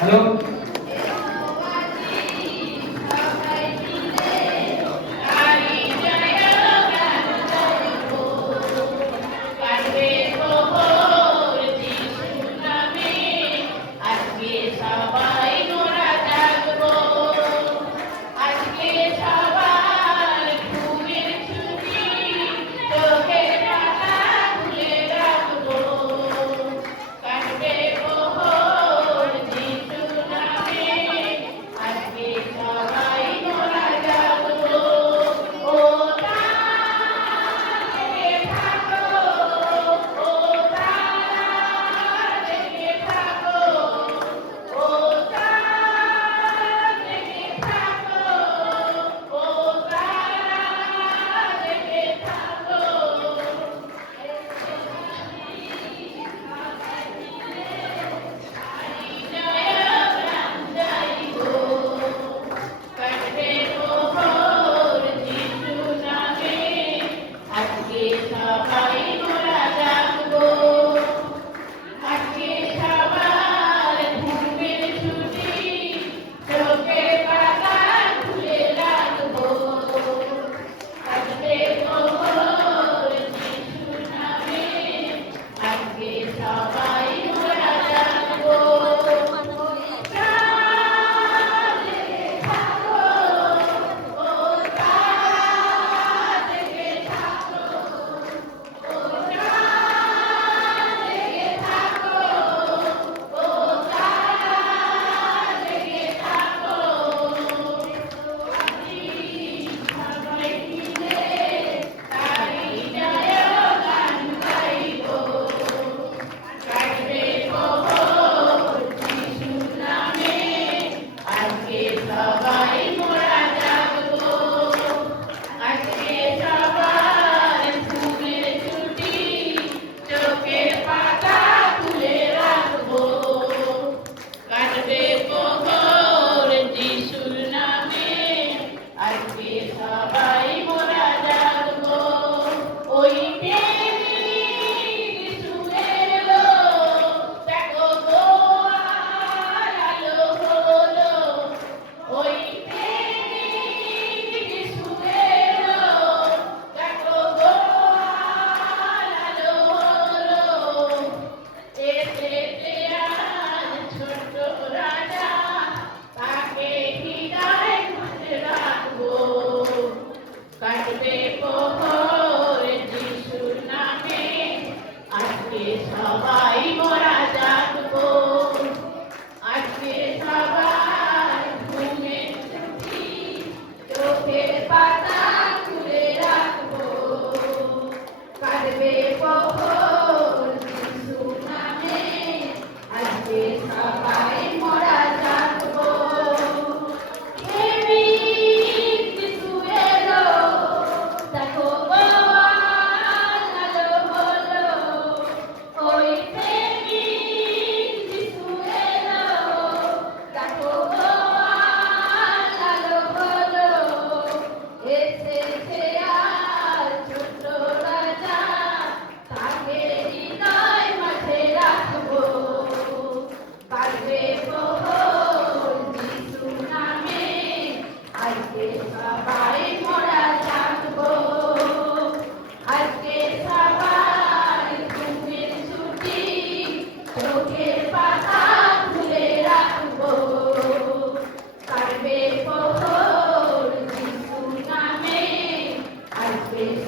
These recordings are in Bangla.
Hello? পাতা খুলে রাখব। কাটবে প্রহর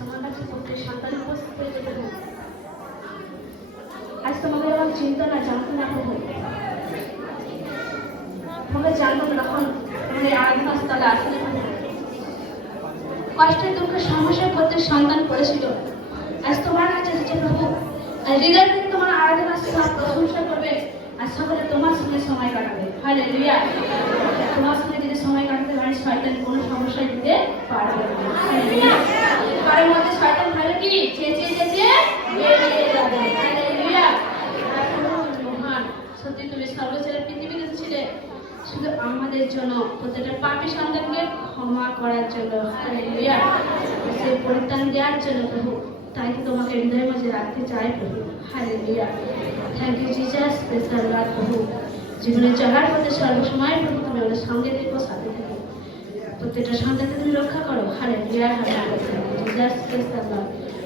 তোমার কাছে পুত্রের সন্তান আজ তোমাদের আমার চিন্তা না জানতে না হোক তোমরা জানব যখন আসলে কষ্টের দুঃখ সমস্যায় পুত্রের সন্তান করেছিল। আজ তোমার কাছে এসেছে প্রভু হৃদয় তোমার আরাধনা প্রশংসা করবে। আর সকলে তোমার সঙ্গে সময় কাটাবে। হ্যাঁ তোমার সঙ্গে শয়তান কোনো সমস্যা দিতে পারবে না। ঘরের মধ্যে শয়তান ভালো কি? যাবে। মহান সত্যি তুমি পৃথিবীতে ছিলে শুধু আমাদের জন্য, প্রত্যেকটা পাপী সন্তানকে ক্ষমা করার জন্য। সেই পরিত্রাণ দেওয়ার জন্য প্রভু, তাই তোমাকে হৃদয়ের মাঝে রাখতে চাই প্রভু। Hallelujah. Thank you Jesus Lord প্রভু। জীবনে চলার পথে সর্বসময় প্রভু, তুমি আমাদের সঙ্গে থেকো, সাথে থেকো। প্রত্যেকটা সন্তানকে তুমি রক্ষা করো। হারে বিরাট হারে